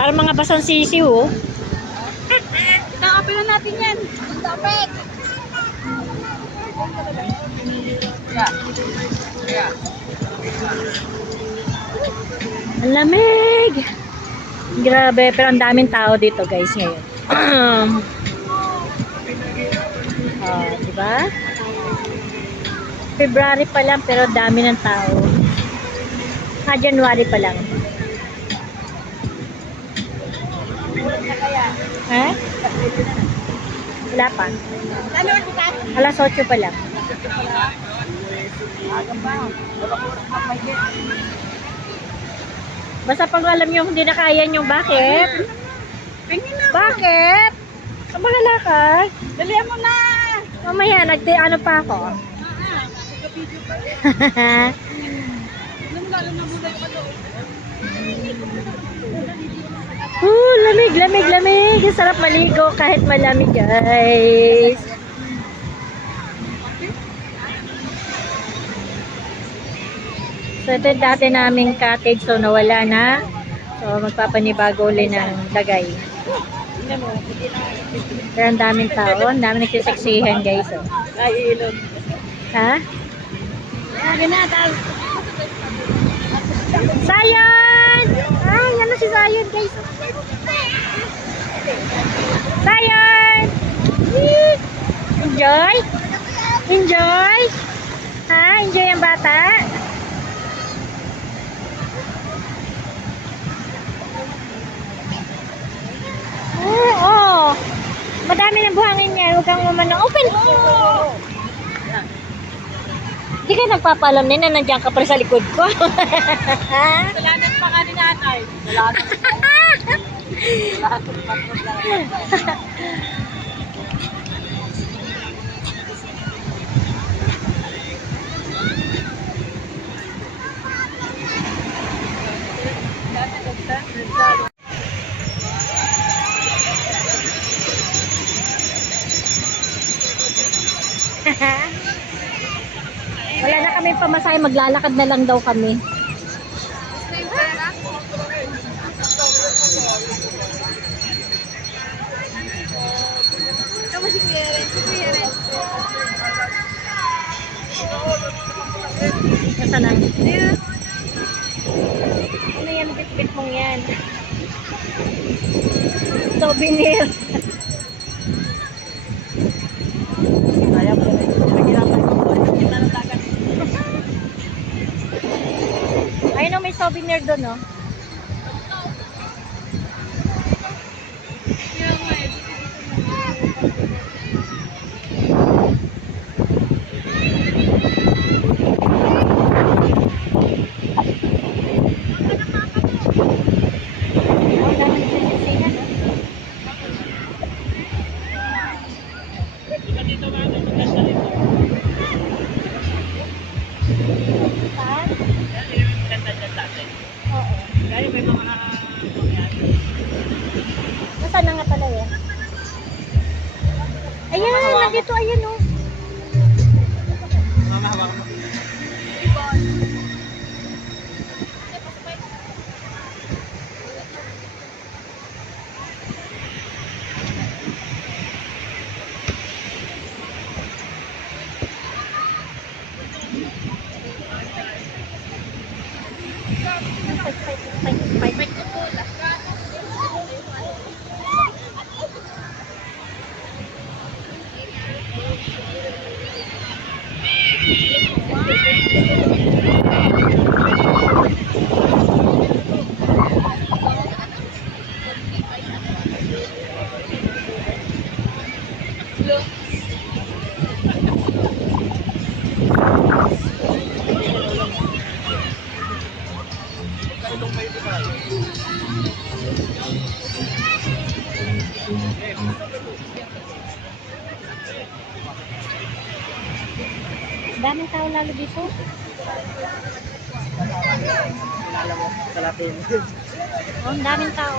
Para mga basang sisiw, oh. Nakapin na natin yan. Topik. Ang lamig! Grabe, pero ang daming tao dito, guys, ngayon. Di ba? February pa lang, pero dami ng tao. January pa lang. Ha? Wala pa. Alas 8 pa lang. Basta pag alam nyo hindi na kaya nyo, bakit? Bakit? Bahala ka. Dalihan mo na. Mamaya, ano pa ako? Lamig, lamig, lamig. Sarap maligo kahit malamig, guys. So, ito yung dati naming cottage. So, nawala na. So, magpapanibago ulit ng lagay. Pero ang daming tao. Ang daming nagsisiksihan, guys. Oh. Ay, ilog. Ha? Lagi na, tal. Sayon! Ay, ano si Sayon, guys? Sayon! Enjoy? Enjoy? Ha? Enjoy ang bata? Oo. Madami ng buhangin niya. Huwag kang umanong. Open! Hindi ka nagpapalam na nandiyan ka pa sa likod ko. Salamat pa nga ni nanay. Salamat. Salamat pa. Wala na kami pamasahe, maglalakad na lang daw kami. Ito si Kuya Ren. Si Kuya Ren. Nasaan na? Ano yan, bit-bit mong yan? Souvenir. Ayaw po. Nagirapan ko. Kita ng dagat. Ayun o, may souvenir doon, no? Nasaan na nga pala yan? Ayan, nandito, ayan o. Daming tao lalo dito. Kilala mo sa Latin. Oh, ang daming tao.